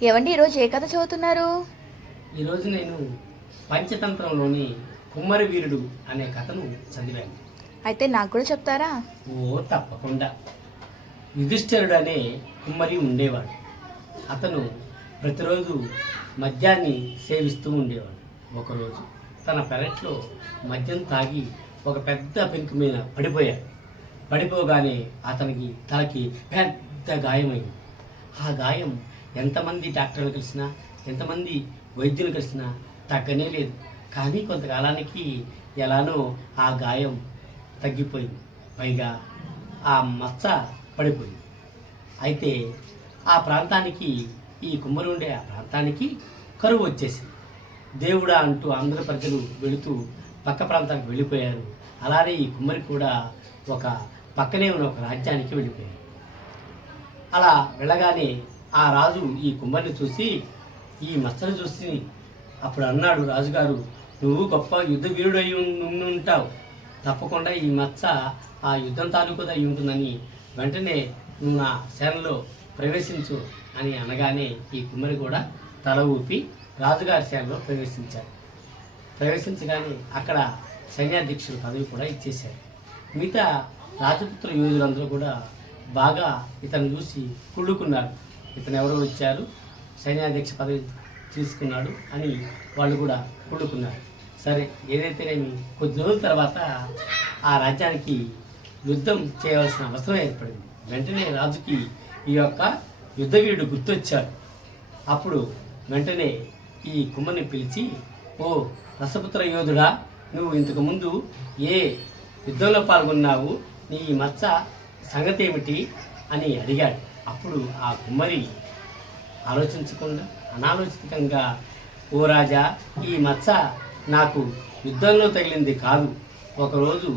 ఏవండి ఈరోజు ఏ కథ చదువుతున్నారు? ఈరోజు నేను పంచతంత్రంలోని కుమ్మరి వీరుడు అనే కథను చదివాను. అయితే నాకు కూడా చెప్తారా? ఓ తప్పకుండా. యుధిష్ఠిరుడు అనే కుమ్మరి ఉండేవాడు. అతను ప్రతిరోజు మద్యాన్ని సేవిస్తూ ఉండేవాడు. ఒకరోజు తన పెరట్లో మద్యం తాగి ఒక పెద్ద పెంకు మీద పడిపోయాడు. పడిపోగానే అతనికి తలకి పెద్ద గాయమైంది. ఆ గాయం ఎంతమంది డాక్టర్లు కలిసినా ఎంతమంది వైద్యులు కలిసినా తగ్గనే లేదు. కానీ కొంతకాలానికి ఎలానో ఆ గాయం తగ్గిపోయింది. పైగా ఆ మచ్చ పడిపోయింది. అయితే ఆ ప్రాంతానికి ఈ కుమ్మరి ఉండే ఆ ప్రాంతానికి కరువు వచ్చేసింది. దేవుడా అంటూ ఆంధ్ర ప్రజలు వెళుతూ పక్క ప్రాంతానికి వెళ్ళిపోయారు. అలానే ఈ కుమ్మరి కూడా ఒక పక్కనే ఉన్న ఒక రాజ్యానికి వెళ్ళిపోయారు అలా వెళ్ళగానే ఆ రాజు ఈ కుమ్మరిని చూసి ఈ మచ్చను చూసి అప్పుడు అన్నాడు రాజుగారు నువ్వు గొప్ప యుద్ధ వీరుడై ఉంటావు తప్పకుండా ఈ మచ్చ ఆ యుద్ధం తాలూకుదై ఉంటుందని వెంటనే నువ్వు నా సేనలో ప్రవేశించు అని అనగానే ఈ కుమ్మరి కూడా తల ఊపి రాజుగారి సేనలో ప్రవేశించారు. ప్రవేశించగానే అక్కడ సైన్యాధ్యక్షుడు పదవి కూడా ఇచ్చేశారు. మిగతా రాజపుత్ర యోధులందరూ కూడా బాగా ఇతను చూసి కుళ్ళుకున్నారు. ఇతను ఎవరో వచ్చారు సైన్యాధ్యక్ష పదవి తీసుకున్నాడు అని వాళ్ళు కూడా కూడుకున్నారు. సరే ఏదైతేనేమి కొద్ది రోజుల తర్వాత ఆ రాజ్యానికి యుద్ధం చేయవలసిన అవసరం ఏర్పడింది వెంటనే రాజుకి ఈ యొక్క యుద్ధవీరుడు గుర్తొచ్చాడు. అప్పుడు వెంటనే ఈ కుమ్మని పిలిచి ఓ రసపుత్ర యోధుడా నువ్వు ఇంతకుముందు ఏ యుద్ధంలో పాల్గొన్నావు? నీ మచ్చ సంగతి ఏమిటి అని అడిగాడు. అప్పుడు ఆ కుమ్మరి ఆలోచించకుండా అనాలోచితంగా ఓ రాజా ఈ మచ్చ నాకు యుద్ధంలో తగిలింది కాదు. ఒకరోజు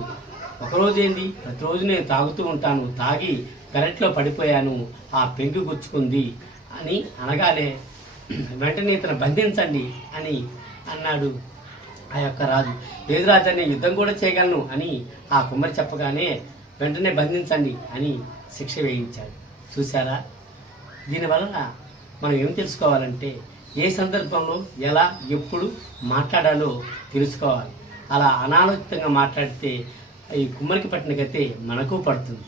ఒకరోజు ఏంది ప్రతిరోజు నేను తాగుతూ ఉంటాను. తాగి కరెంట్లో పడిపోయాను. ఆ పెంగు గుచ్చుకుంది అని అనగానే వెంటనే ఇతను బంధించండి అని అన్నాడు ఆ యొక్క రాజు. లేదు రాజా నేను యుద్ధం కూడా చేయగలను అని ఆ కుమ్మరి చెప్పగానే వెంటనే బంధించండి అని శిక్ష వేయించాడు. చూసారా దీనివలన మనం ఏం తెలుసుకోవాలంటే ఏ సందర్భంలో ఎలా ఎప్పుడు మాట్లాడాలో తెలుసుకోవాలి. అలా అనాలోచితంగా మాట్లాడితే ఈ కుమ్మరికి పట్టిన గతే మనకు పడుతుంది.